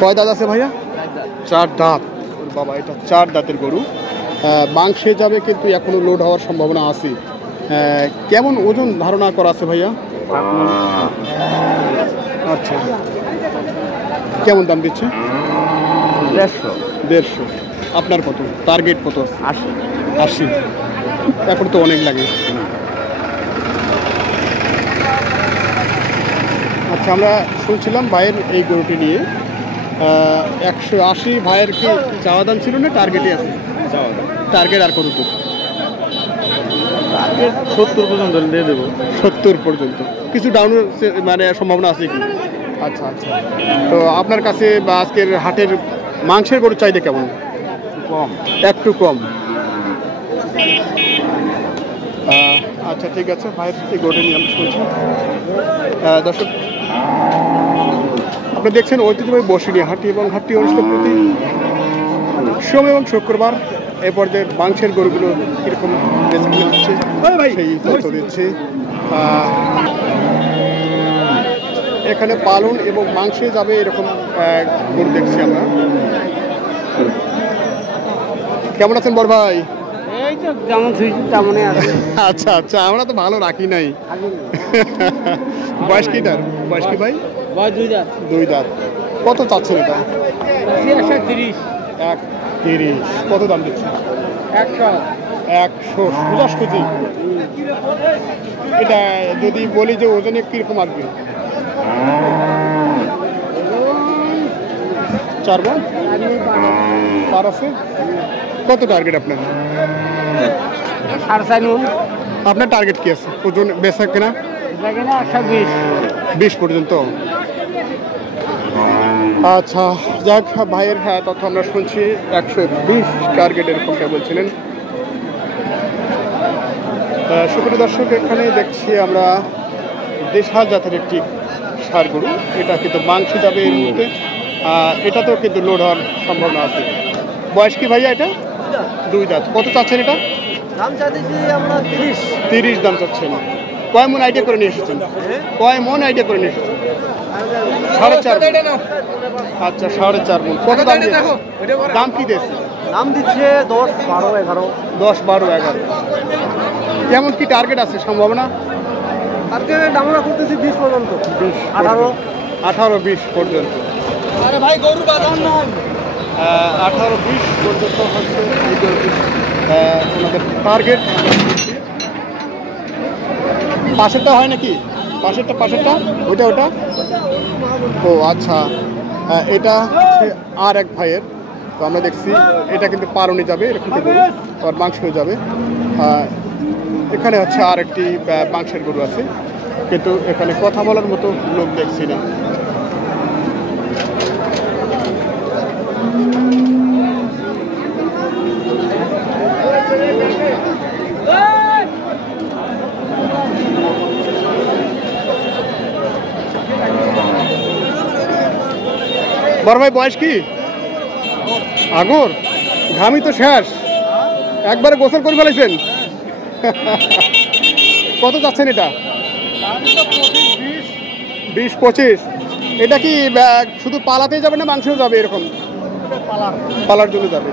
কয় দাঁত আছে ভাইয়া? 4 দাঁত। বাবা, এটা 4 দাঁতের গরু। মাংসে যাবে কিন্তু এখনো লোড হওয়ার সম্ভাবনা আছে। কেমন ওজন ধারণা করা আছে ভাইয়া? আচ্ছা, কেমন দাম দিচ্ছে? 150। আপনার কত টার্গেট? কত? 80। এখন তো অনেক লাগে। আচ্ছা, আমরা শুনছিলাম ভাইয়ের এই গরুটি নিয়ে 180। ভাইয়ের কি চাওয়া দাম ছিল না টার্গেটই আছে? টার্গেট আর কত? 70 পর্যন্ত দিয়ে দেবো। 70 পর্যন্ত। কিছু ডাউনের মানে সম্ভাবনা আছে কি? আচ্ছা আচ্ছা। তো আপনার কাছে বা আজকের হাটের মাংসের গরু চাহিদা কেমন? কম, একটু কম। আচ্ছা, ঠিক আছে। ভাইয়ের এই গরুটি নিয়ে আমি শুনছি। দর্শক, আপনি দেখছেন ঐতিহ্যবাহী বর্ষিনী হাটটি, এবং হাটটি অনুষ্ঠিত প্রতি সোম এবং শুক্রবার। এ পর্যায়ে মাংসের গরুগুলো কীরকম বেচকেনা হচ্ছে সেই তথ্য দিচ্ছে। এখানে পালন এবং মাংসে যাবে এরকম গরু দেখছি আমরা। কেমন আছেন বড় ভাই? এই তো যেমন তেমনই আছে। আচ্ছা আচ্ছা, আমরা তো ভালো রাখি নাই। বয়স কিটার? বয়স কি ভাই? বয়স 2 দাঁত। 2 দাঁত। কত চাচ্ছেন এটা? 130। 130। কত দাম দিচ্ছে? 150 কেজি। এটা যদি বলি যে ওজনে কিরকম আসবে? 4 মণ পার আছে। কত টার্গেট আপনার? 4.5 মণ। আপনার টার্গেট কি আছে ওজন বেচা কেনা? 120 পর্যন্ত। আচ্ছা, যাক, ভাইয়ের তথ্য আমরা শুনছি। 120 টার্গেট এরকমটা বলছিলেন। সুপ্রিয় দর্শক, এখানে দেখছি আমরা দেশাল জাতের একটি ষাঁড় গরু। এটা কিন্তু মাংস যাবে এর মধ্যে। এটা তো কিন্তু লোড হওয়ার সম্ভাবনা আছে। বয়স কি ভাইয়া এটা? 2 দাঁত। কত চাচ্ছেন এটা? দাম চাইতেছি আমরা 30 দাম চাচ্ছেন। কয় মন আইডিয়া করে নিয়ে এসেছেন? কয় মন আইডিয়া করে নিয়ে এসেছেন? 4.5। আচ্ছা, 4.5 মন। কত দাম দিয়েছে? দাম কি দিয়েছে? দাম দিচ্ছে 10, 12, 11। 10, 12, 11। কেমন কি টার্গেট আছে সম্ভাবনা? টার্গেটের দাম আমরা করতেছি 20 পর্যন্ত। 18, 20 পর্যন্ত। আরে ভাই, গরু বাজার না। 18, 20 পর্যন্ত হচ্ছে এই গরুটি ওনাদের টার্গেট। পাশেরটা হয় নাকি? পাশেরটা ওটা। ও আচ্ছা, এটা আর এক ভাইয়ের। তো আমরা দেখছি এটা কিন্তু পারনি যাবে এরকম, আর মাংস হয়ে যাবে। এখানে হচ্ছে আর একটি মাংসের গরু আছে, কিন্তু এখানে কথা বলার মতো লোক দেখছি না। বড় ভাই, বয়স কি? আগর ঘামি তো শেষ, একবারে গোসল করে ফেলেছেন। কত যাচ্ছেন এটা? 20, 25। এটা কি শুধু পালাতেই যাবে না মাংসও যাবে এরকম? পালার জন্য যাবে।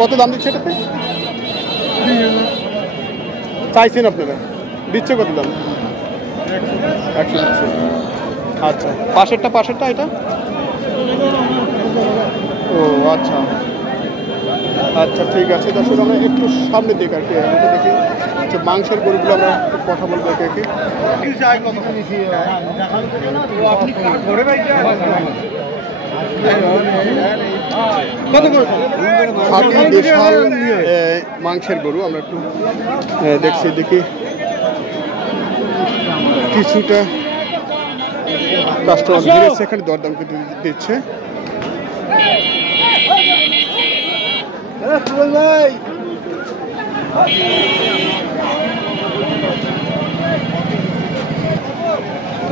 কত দাম দিচ্ছে এটাতে? চাইছেন আপনারা? দিচ্ছে কত দাম? 100 দিচ্ছে। আচ্ছা, পাশেরটা এটা? ও আচ্ছা আচ্ছা, ঠিক আছে। দর্শক, আমরা একটু সামনে দিকে আর কি দেখি যে মাংসের গরুগুলো আমরা একটু কথা বলবো একে একে। বিশাল মাংসের গরু আমরা একটু দেখছি, দেখি কিছুটা কাস্টমার ভিড়েছে এখানে, দরদাম কিন্তু দিচ্ছে।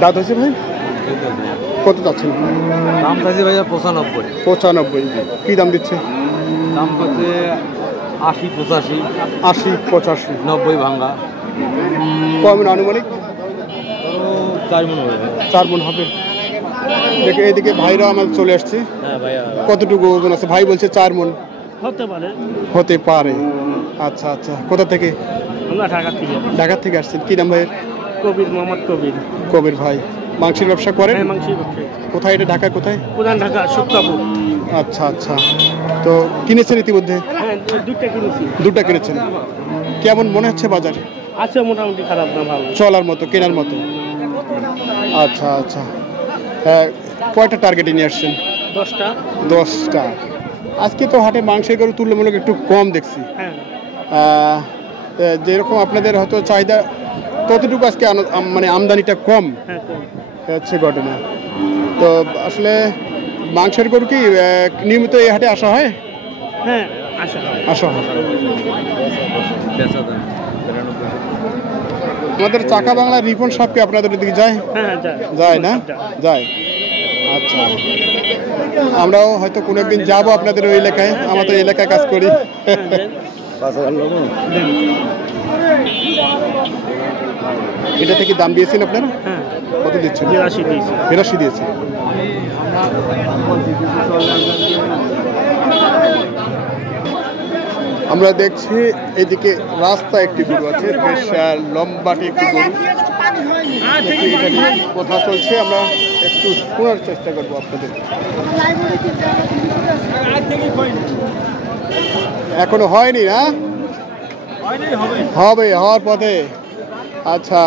দাঁত হয়েছে ভাই? কত যাচ্ছেন? দাম চাইছে ভাইয়া 95। 95। কি দাম দিচ্ছে? দাম করছে 80, 85। 80, 85, 90 ভাঙ্গা। কয় মণ আনুমানিক? 4 মণ হবে। 4 মণ হবে। দেখে এইদিকে ভাইরা আমার চলে আসছে। হ্যাঁ ভাইয়া কতটুকু ওজন আছে? ভাই বলছে 4 মণ হতে পারে। হতে পারে। আচ্ছা আচ্ছা, কোথা থেকে? আমরা ঢাকা থেকে। ঢাকা থেকে আসছেন। কি নাম ভাইয়ের? কবির, মোহাম্মদ কবির। কবির ভাই মাংসের ব্যবসা করেন? হ্যাঁ, মাংসের ব্যবসা। কোথায় এটা? ঢাকায় কোথায়? পুরান ঢাকা, সুক্তাপুর। আচ্ছা আচ্ছা, তো কিনেছেন ইতিমধ্যে? হ্যাঁ, দুইটা কিনেছি। দুটা কিনেছেন। কেমন মনে হচ্ছে বাজার? আছে মোটামুটি, খারাপ না, ভালো। চলার মতো, কেনার মতো। আচ্ছা আচ্ছা, হ্যাঁ, কয়টা টার্গেটে নিয়ে আসছেন? 10টা। 10টা। আজকে তো হাটে মাংসের গরু তুলনামূলক একটু কম দেখছি। হ্যাঁ, যেরকম আপনাদের হয়তো চাহিদা, ততটুকু আজকে মানে আমদানিটা কম হ্যাঁ, হচ্ছে ঘটনা। তো আসলে মাংসের গরু কি নিয়মিত এই হাটে আসা হয়? হ্যাঁ, আশা। আসা হয়। আমাদের চাকা বাংলা রিপন সাহেব কি আপনাদের দিকে যায়? হ্যাঁ, যায় না? যায়। আচ্ছা, আমরাও হয়তো কোনো একদিন যাবো আপনাদের ওই এলাকায়। আমরা তো এই এলাকায় কাজ করি। এটা থেকে দাম দিয়েছেন আপনারা? হ্যাঁ, কত দিচ্ছেন? 82 দিয়েছি। 82 দিয়েছে। আমরা দেখছি এদিকে রাস্তা একটি গরু আছে, বেশ লম্বাটি একটি গরু। একটু এটা নিয়ে কথা চলছে, আমরা একটু শোনার চেষ্টা করবো আপনাদের। এখনো হয়নি না? হবে, হওয়ার পথে। আচ্ছা,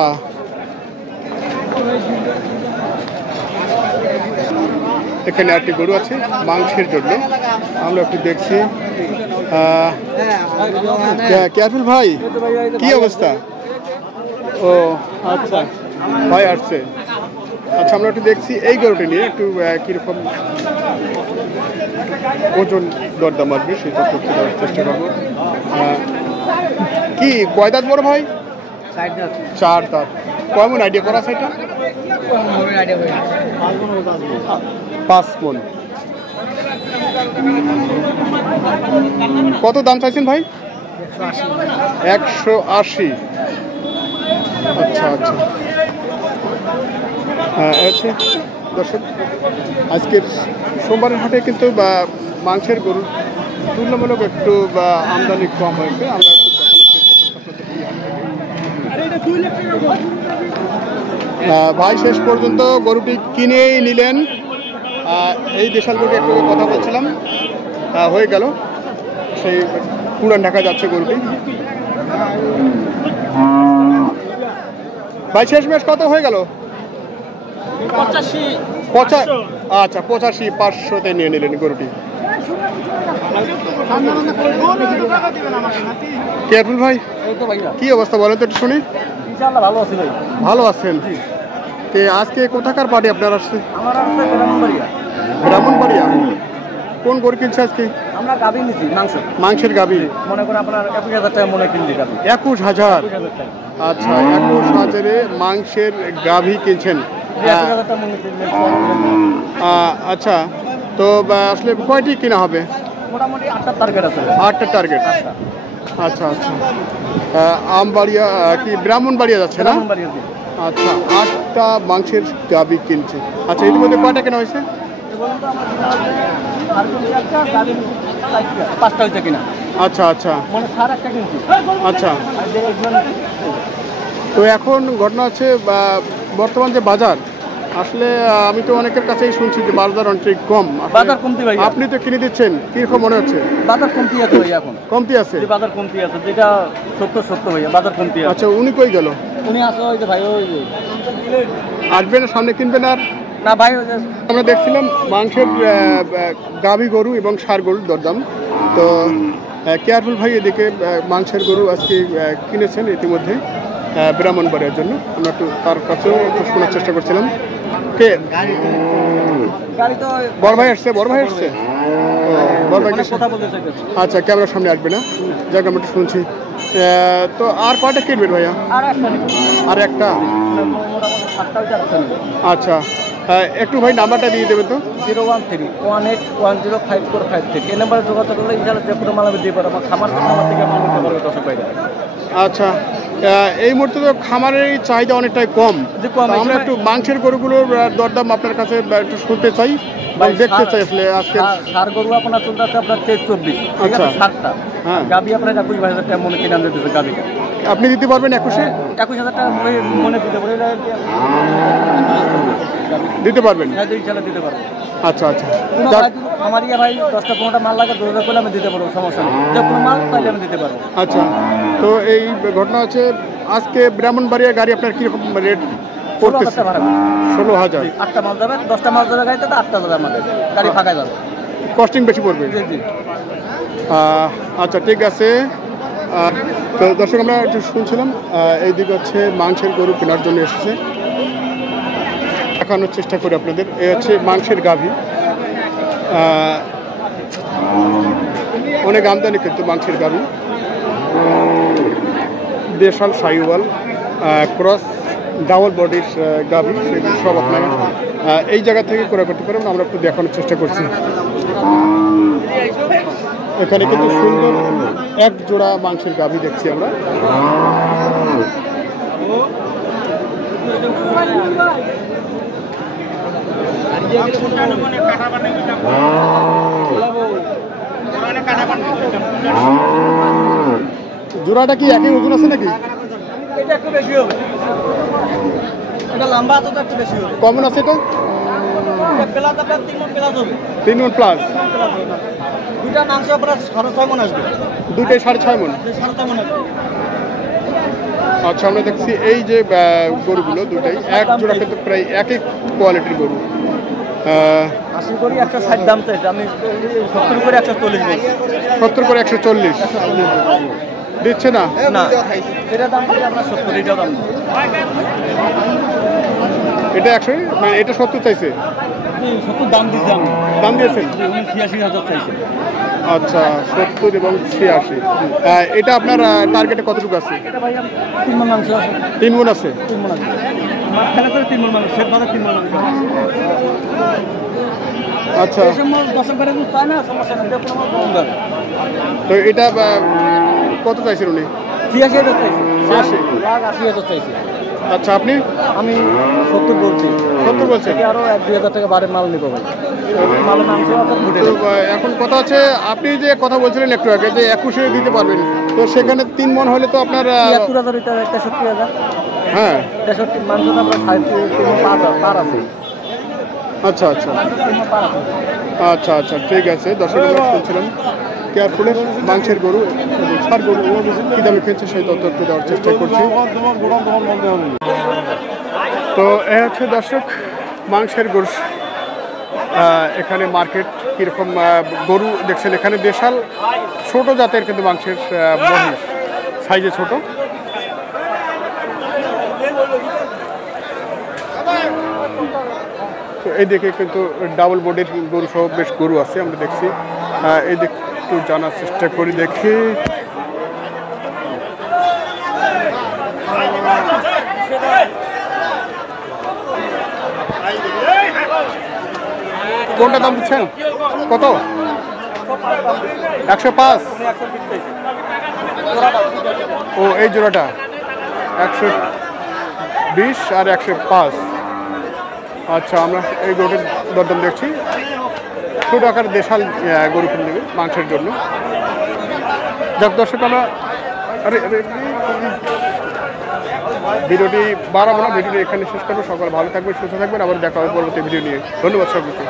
এখানে একটি গরু আছে মাংসের জন্য, আমরা একটু দেখছি। কেয়ারফুল ভাই, কি অবস্থা? ও আচ্ছা, ভাই আসছে। আচ্ছা, আমরা একটু দেখছি এই গরুটি নিয়ে একটু কীরকম ওজন দরদাম আসবে সেই তথ্য দেওয়ার চেষ্টা করবো। কি কয় দাঁত বড় ভাই? 4 দাঁত। কেমন আইডিয়া করা আছে এটা? 5 মণ। কত দাম চাইছেন ভাই? 180। আচ্ছা আচ্ছা, আচ্ছা দর্শক, আজকের সোমবারের হাটে কিন্তু মাংসের গরু তুলনামূলক একটু আমদানি কম হয়েছে। আমরা একটু ভাই শেষ পর্যন্ত গরুটি কিনেই নিলেন। এই দেশাল গরুটি একটু কথা বলছিলাম, হয়ে গেল। সেই পুরান ঢাকা যাচ্ছে গরুটি। ভাই শেষ মেশ কত হয়ে গেল? 85। আচ্ছা, 85,500-তে নিয়ে নিলেন গরুটি। কেয়ারফুল ভাই, কি অবস্থা বলেন তো একটু শুনি। ভালো আছি ভাই। ভালো আছেন? আজকে কোথাকার পার্টি আপনার আসছে? আমার আসছে ব্রাহ্মণবাড়িয়া। ব্রাহ্মণবাড়িয়া। কোন গরু কিনছে আজকে? আমরা গাভী নিছি, মাংসের গাভী। মনে করেন আপনার 21,000 টাকা মনে কিনছি গাভী। 21,000? আচ্ছা, 21,000-এ মাংসের গাভী কিনছেন। আচ্ছা, তো আসলে কয়টি কিনা হবে? মোটামুটি 8টা টার্গেট আছে। 8টা টার্গেট। আচ্ছা আচ্ছা, আমবাড়িয়া কি ব্রাহ্মণবাড়িয়া যাচ্ছে না? আচ্ছা, 8টা মাংসের গাভী কিনছে। আচ্ছা, এর মধ্যে কয়টা কেনা হয়েছে? 5টা হয়েছে কিনা। আচ্ছা আচ্ছা, আচ্ছা। তো এখন ঘটনা হচ্ছে বর্তমান যে বাজার, আসলে আমি তো অনেকের কাছেই শুনছি যে বাজার অনেক কম। বাজার কমতি ভাই, আপনি তো কিনে দিচ্ছেন, কিরকম মনে হচ্ছে? বাজার কমতি আছে ভাই, এখন কমতি আছে। বাজার কমতি আছে, যেটা সত্য ভাইয়া, বাজার কমতি আছে। আচ্ছা, উনি কই গেল? উনি আসো ওই যে ভাই, ওই আসবেন সামনে, কিনবেন আর না ভাই। ওই যে আমরা দেখছিলাম মাংসের গাভী গরু এবং ষাঁড় গরুর দরদাম। তো কেয়ারফুল ভাই এদিকে মাংসের গরু আজকে কিনেছেন ইতিমধ্যে ব্রাহ্মণবাড়িয়ার জন্য। আমরা একটু তার কাছেও একটু শোনার চেষ্টা করছিলাম। কে বড় ভাই আসছে? বড় ভাই আসছে। বড় ভাই কথা বলতে চাইতেছে। আচ্ছা, ক্যামেরার সামনে আসবে না, যাক আমরা একটু শুনছি। তো আর কয়টা কিনবেন ভাইয়া? আর একটা। আচ্ছা, একটু ভাই নাম্বারটা দিয়ে দেবেন তো। 013-18105453। এই নাম্বারে যোগাযোগ করলে ইনশাআল্লাহ যে কোনো মাল আমি দিয়ে পারবো। আমার খামার থেকে মাল নিতে পারবে 10 টাকা। আচ্ছা, এই মুহূর্তে তো খামারের চাহিদা অনেকটাই কম। যে কম, তো আমরা একটু মাংসের গরুগুলোর দরদাম আপনার কাছে একটু শুনতে চাই বা দেখতে চাই আসলে আজকে। সার গরু আপনার চলতেছে আপনার 23-24, ঠিক আছে, আচ্ছা। 7টা। হ্যাঁ। গাবি আপনার 21-22 টাকা মনে কিনে আনতে দিতেছে গাবিটা। আপনি দিতে পারবেন 21-এ? 21,000 টাকা মনে দিতে পারে, দিতে পারবেন? হ্যাঁ, ইনশাল্লাহ দিতে পারবো। আচ্ছা আচ্ছা। কোনো ভাই আমার ভাই 10টা-15টা মাল লাগে, 2000 করলে আমি দিতে পারবো, সমস্যা নেই। যে কোনো মাল চাইলে আমি দিতে পারবো। আচ্ছা, তো এই ঘটনা হচ্ছে আজকে ব্রাহ্মণবাড়িয়া গাড়ি আপনার কীরকম রেট পড়তেছে? 16,000 ভাড়া। 16,000। 8টা মাল যাবে, 10টা মাল যাবে গাড়িতে, তো 8টা যাবে আমাদের গাড়ি ফাঁকায় যাবে। কস্টিং বেশি পড়বে? জি জি। আচ্ছা ঠিক আছে। তো দর্শক আমরা একটু শুনছিলাম এইদিকে হচ্ছে মাংসের গরু কেনার জন্য এসেছে, দেখানোর চেষ্টা করি আপনাদের। এই হচ্ছে মাংসের গাভী, অনেক আমদানি কিন্তু মাংসের গাভী, দেশাল সাইওয়াল ক্রস ডাবল বডির গাভী, সেগুলো সব আপনারা এই জায়গা থেকে ক্রয় করতে পারেন। আমরা একটু দেখানোর চেষ্টা করছি। এখানে কিন্তু সুন্দর এক জোড়া মাংসের গাভী দেখছি আমরা। জোড়াটা কি একই ওজন আছে নাকি? এটা একটু বেশি হবে, এটা লম্বা আছে তো একটু বেশি হবে। কমন আছে এটা? প্লাস আপনার 3 মণ প্লাস হবে। 3 মণ প্লাস। দুইটা মাংস আপনার 6.5 মণ আসবে। দুইটাই 6.5 মণ? 6.5 মণ আসবে। আচ্ছা, আমরা দেখছি এই যে গরুগুলো দুটাই এক জোড়া কিন্তু প্রায় একই কোয়ালিটির গরু। 80 করে 160 দাম চাইছে, আমি 70 করে 140 বলছি। 70 করে 140 দিচ্ছে না? না, এটা দাম দিলে আপনার 70, এটা দাম না। এটা 100, মানে এটা 70 চাইছে? 70 দাম দিয়েছি আমি। দাম দিয়েছেন? 86,000 চাইছে। আচ্ছা, 70 এবং 86। এটা আপনার টার্গেটে কতটুকু আছে? এটা ভাই 3 মণ মাংস আছে। 3 মণ আছে? 3 মণ আছে। আমার খেলা করে 3 মণ মাংস, সেট বাজার 3 মণ মাংস। আচ্ছা, এই সময় দশক করে দুধ পায় না, সমস্যা নেই, যে কোনো মাল কম দাম। তো এটা কত চাইছেন উনি? 86,000 চাইছে। 86? 80,000 চাইছে। আচ্ছা, আপনি? আমি 70 বলছি। 70 বলছেন? আরো 1-2 হাজার টাকা বাড়ে মাল নিবো ভাই। মাল মাংস আছে ফুটে। তো এখন কথা হচ্ছে, আপনি যে কথা বলছিলেন একটু আগে যে 21-এ দিতে পারবেন, তো সেখানে 3 মণ হলে তো আপনার 73,000, এটা 63,000। হ্যাঁ। 63 মাংসটা আপনার 3.5 পার আছে। আচ্ছা আচ্ছা 3 পার আছে। আচ্ছা আচ্ছা ঠিক আছে। দর্শক আমরা শুনছিলাম কেয়ারফুলের মাংসের গরু এবং সার গরু কী দামে খেয়েছে সেই তথ্য একটু দেওয়ার চেষ্টা করছি। তো এ হচ্ছে দর্শক মাংসের গরু। এখানে মার্কেট কীরকম গরু দেখছেন, এখানে দেশাল ছোট জাতের কিন্তু মাংসের মহিষ, সাইজে ছোট। তো এইদিকে কিন্তু ডাবল বডির গরু সহ বেশ গরু আছে, আমরা দেখছি। এই দিক একটু জানার চেষ্টা করি, দেখি। কোনটা দাম দিচ্ছেন? কত? 105? ও, এই জোড়াটা 120 আর 105। আচ্ছা, আমরা এই গরুটার দরদাম দেখছি। ছোট আকার দেশাল গরু কিনে নেবে মাংসের জন্য। যাক দর্শক, আমরা ভিডিওটি বাড়াবো না, ভিডিওটি এখানে শেষ করবো। সকাল ভালো থাকবেন, সুস্থ থাকবেন, আবার দেখা হবে পরবর্তী ভিডিও নিয়ে। ধন্যবাদ সবাইকে।